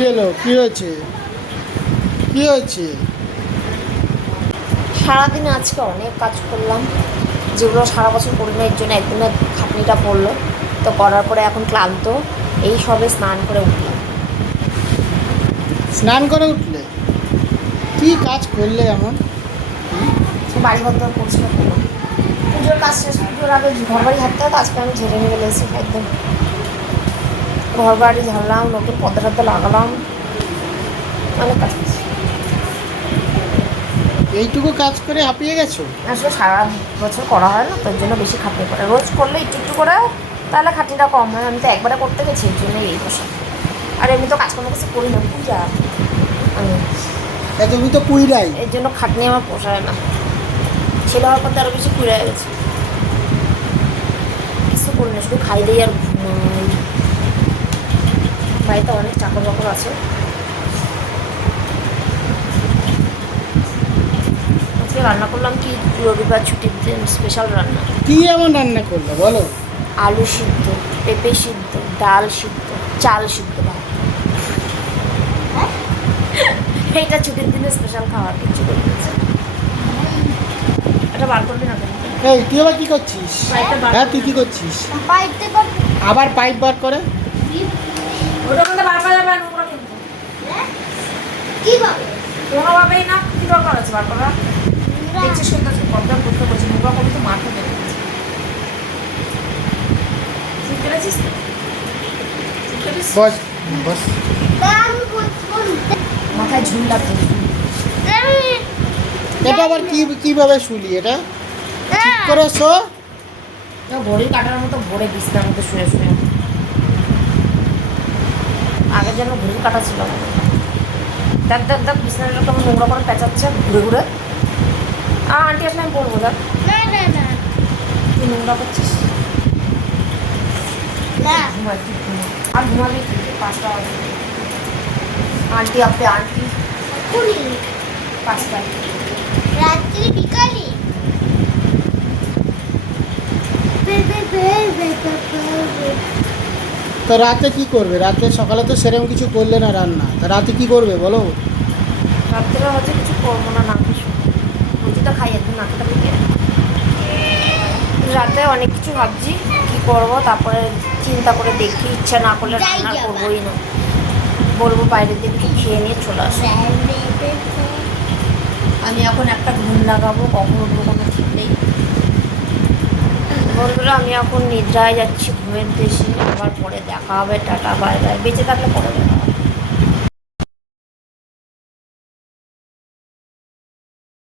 কি হলো? কি হয়েছে? কি হয়েছে? সারাদিনে আজকে অনেক কাজ করলাম, যেগুলো সারা বছর করি না, এর জন্য একদিনে খাটনিটা পড়লো। তো করার পরে এখন ক্লান্ত, এই সবে স্নান করে উঠলাম। স্নান করে উঠলে? কি কাজ করলে এমন? বাড়ি ঘর তো পরিষ্কার করলাম, পুজোর কাজ শেষ, পুজোর আগে ঘর বাড়ি হাঁটতে হতো, আজকে আমি ঝেড়ে নিয়ে গেছি একদম। ঘর বাড়ি ঝাড়লাম, নতুন পর্দা টর্দা লাগালাম, অনেক কাজ করছি। এইটুকু কাজ করে হাঁপিয়ে গেছো? আসলে সারা বছর করা হয় না, তার জন্য বেশি খাটনি পড়ে। রোজ করলে একটু একটু করে তাহলে খাটনিটা কম হয়। আমি তো একবারে করতে গেছি, এর জন্য এই বছর। আর এমনি তো কাজকর্ম কিছু করি না, পূজা আমি, তুমি তো পুইরাই। এর জন্য খাটনি আমার পোষায় না। ছেলে হওয়ার পর তো আরও বেশি কুড়ে গেছে, কিছু করি না, শুধু খাই দিই আর ঘুমাই। বাড়িতে অনেক চাকর বাকর আছে। আজকে রান্না করলাম কি, রবিবার ছুটির দিন স্পেশাল রান্না। কি এমন রান্না করলে বলো? আলু সিদ্ধ, পেঁপে সিদ্ধ, ডাল সিদ্ধ, চাল সিদ্ধ ভাত। এইটা ছুটির দিনে স্পেশাল খাবার, কিছু করে দিয়েছে। এটা বার করবি না কেন? এই তুই আবার কি করছিস? পাইপটা বার হ্যাঁ, করে তুই কি না। করছিস? আবার পাইপ বার করে? ওটা মধ্যে বার করা যাবে না, নোংরা কিন্তু। কোনোভাবেই না, কি দরকার আছে বার করা? দেখছিস কিন্তু প্রবলেম করতে করছি, নোংরা করলে তো মাঠে বেড়ে গেছে। ঠিক পেরেছিস তো? ঠিক পেরেছিস? বস বস। মাথায় ঝুল লাগবে। এটা আবার কিভাবে শুলি এটা? ঠিক করে শো। ঘড়ির কাটার মতো ভরে বিছনার মধ্যে শুয়ে শুয়ে। আগের যেন ঘড়ির কাটা ছিল না। দেখ দেখ দেখ, বিছনাটা কেমন নোংরা করে পেঁচাচ্ছে ঘুরে ঘুরে। আন্টি আসলে আমি বলবো, দেখ তুই নোংরা করছিস। ঘুমা, তুই ঘুমা। আর ঘুমাবি কি? 5টা বাজে। আন্টি আপনি আন্টি 5টায়। রাত্রি বিকালে তো রাতে কি করবে? রাতে সকালে তো সেরকম কিছু করলে না রান্না, তা রাতে কি করবে বলো? রাত্রে হচ্ছে কিছু করবো না, না কিছু রুটিটা খাই একদম, নাকিটা থেকে। রাতে অনেক কিছু ভাবছি কি করবো, তারপরে চিন্তা করে দেখি, ইচ্ছা না করলে রান্না করবোই না, বলবো বাইরের দিকে একটু খেয়ে নিয়ে চলে আসবো। আমি এখন একটা ঘুম লাগাবো, কখন উঠবো কোনো ঠিক নেই। বন্ধুরা, আমি এখন নিদ্রায় যাচ্ছি ঘুমের দেশে, আবার পরে দেখা হবে, টাটা বাই বাই, বেঁচে থাকলে পরে দেখা হবে।